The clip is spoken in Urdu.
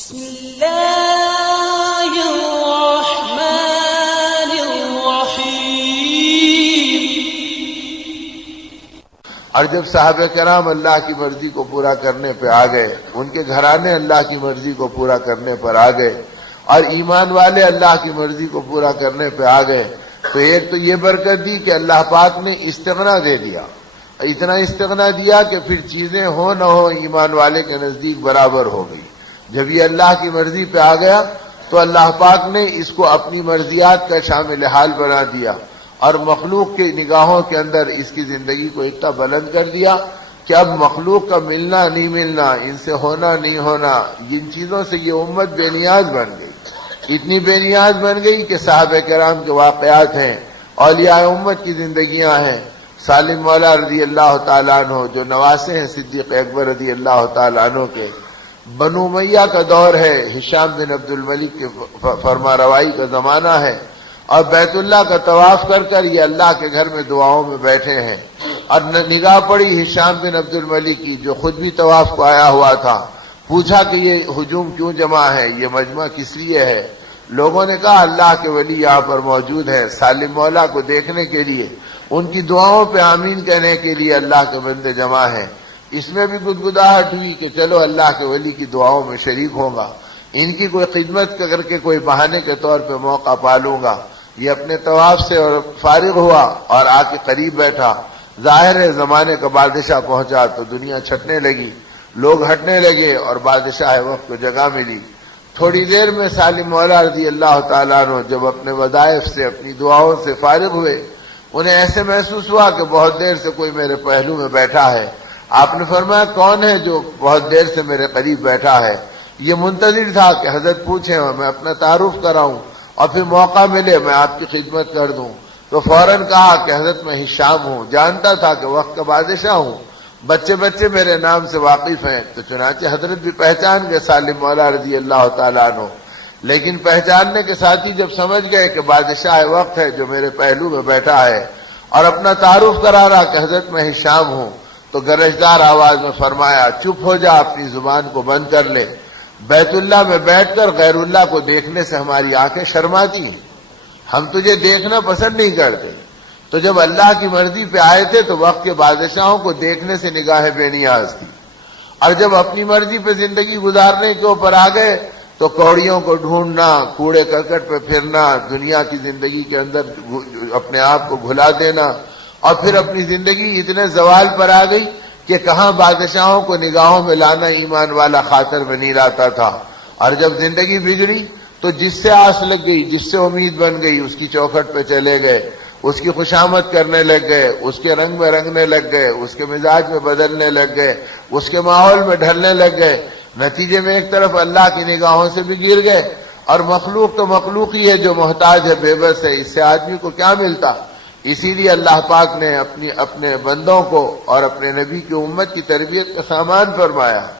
بسم اللہ الرحمن الرحیم۔ اور جب صحابہ کرام اللہ کی مرضی کو پورا کرنے پہ آ گئے، ان کے گھرانے اللہ کی مرضی کو پورا کرنے پر آ گئے، اور ایمان والے اللہ کی مرضی کو پورا کرنے پہ آ گئے، تو ایک تو یہ برکت دی کہ اللہ پاک نے استغنا دے دیا، اتنا استغنا دیا کہ پھر چیزیں ہو نہ ہو ایمان والے کے نزدیک برابر ہو گئی۔ جب یہ اللہ کی مرضی پہ آ گیا تو اللہ پاک نے اس کو اپنی مرضیات کا شامل حال بنا دیا، اور مخلوق کی نگاہوں کے اندر اس کی زندگی کو اتنا بلند کر دیا کہ اب مخلوق کا ملنا نہیں ملنا، ان سے ہونا نہیں ہونا، جن چیزوں سے یہ امت بے نیاز بن گئی، اتنی بے نیاز بن گئی کہ صحابہ کرام کے واقعات ہیں، اولیاء امت کی زندگیاں ہیں۔ سالم مولا رضی اللہ تعالیٰ عنہ جو نواسے ہیں صدیق اکبر رضی اللہ تعالیٰ عنہ کے، بنو امیہ کا دور ہے، ہشام بن عبد الملک کے فرما روائی کا زمانہ ہے، اور بیت اللہ کا طواف کر کر یہ اللہ کے گھر میں دعاؤں میں بیٹھے ہیں، اور نگاہ پڑی ہشام بن عبد الملک کی جو خود بھی طواف کو آیا ہوا تھا۔ پوچھا کہ یہ ہجوم کیوں جمع ہے، یہ مجمع کس لیے ہے؟ لوگوں نے کہا اللہ کے ولی یہاں پر موجود ہے، سالم مولا کو دیکھنے کے لیے، ان کی دعاؤں پہ آمین کہنے کے لیے اللہ کے بندے جمع ہیں۔ اس میں بھی گدگداہٹ ہوئی کہ چلو اللہ کے ولی کی دعاؤں میں شریک ہوں گا، ان کی کوئی خدمت کر کے کوئی بہانے کے طور پہ موقع پالوں گا۔ یہ اپنے طواف سے اور فارغ ہوا اور آ کے قریب بیٹھا۔ ظاہر ہے زمانے کا بادشاہ پہنچا تو دنیا چھٹنے لگی، لوگ ہٹنے لگے اور بادشاہ وقت کو جگہ ملی۔ تھوڑی دیر میں سالم مولا رضی اللہ تعالیٰ عنہ جب اپنے وظائف سے اپنی دعاؤں سے فارغ ہوئے، انہیں ایسے محسوس ہوا کہ بہت دیر سے کوئی میرے پہلو میں بیٹھا ہے۔ آپ نے فرمایا کون ہے جو بہت دیر سے میرے قریب بیٹھا ہے؟ یہ منتظر تھا کہ حضرت پوچھیں اور میں اپنا تعارف کراؤں اور پھر موقع ملے میں آپ کی خدمت کر دوں۔ تو فوراً کہا کہ حضرت میں ہشام ہوں، جانتا تھا کہ وقت کا بادشاہ ہوں، بچے بچے میرے نام سے واقف ہیں۔ تو چنانچہ حضرت بھی پہچان گئے سالم مولا رضی اللہ تعالیٰ عنہ، لیکن پہچاننے کے ساتھ ہی جب سمجھ گئے کہ بادشاہ وقت ہے جو میرے پہلو میں بیٹھا ہے اور اپنا تعارف کرا رہا کہ حضرت میں ہشام ہوں، تو گرجدار آواز میں فرمایا چپ ہو جا، اپنی زبان کو بند کر لے، بیت اللہ میں بیٹھ کر غیر اللہ کو دیکھنے سے ہماری آنکھیں شرماتی ہیں، ہم تجھے دیکھنا پسند نہیں کرتے۔ تو جب اللہ کی مرضی پہ آئے تھے تو وقت کے بادشاہوں کو دیکھنے سے نگاہیں بے نیاز تھی، اور جب اپنی مرضی پہ زندگی گزارنے کے اوپر آ گئے تو کوڑیوں کو ڈھونڈنا، کوڑے کرکٹ پہ پھرنا، دنیا کی زندگی کے اندر اپنے آپ کو گھلا دینا، اور پھر اپنی زندگی اتنے زوال پر آ گئی کہ کہاں بادشاہوں کو نگاہوں میں لانا ایمان والا خاطر میں نہیں لاتا تھا۔ اور جب زندگی بگڑی تو جس سے آس لگ گئی، جس سے امید بن گئی، اس کی چوکھٹ پہ چلے گئے، اس کی خوشامد کرنے لگ گئے، اس کے رنگ میں رنگنے لگ گئے، اس کے مزاج میں بدلنے لگ گئے، اس کے ماحول میں ڈھلنے لگ گئے۔ نتیجے میں ایک طرف اللہ کی نگاہوں سے بھی گر گئے، اور مخلوق تو مخلوق ہی ہے جو محتاج ہے، بے بس ہے، اس سے آدمی کو کیا ملتا؟ اسی لیے اللہ پاک نے اپنے بندوں کو اور اپنے نبی کی امت کی تربیت کا سامان فرمایا۔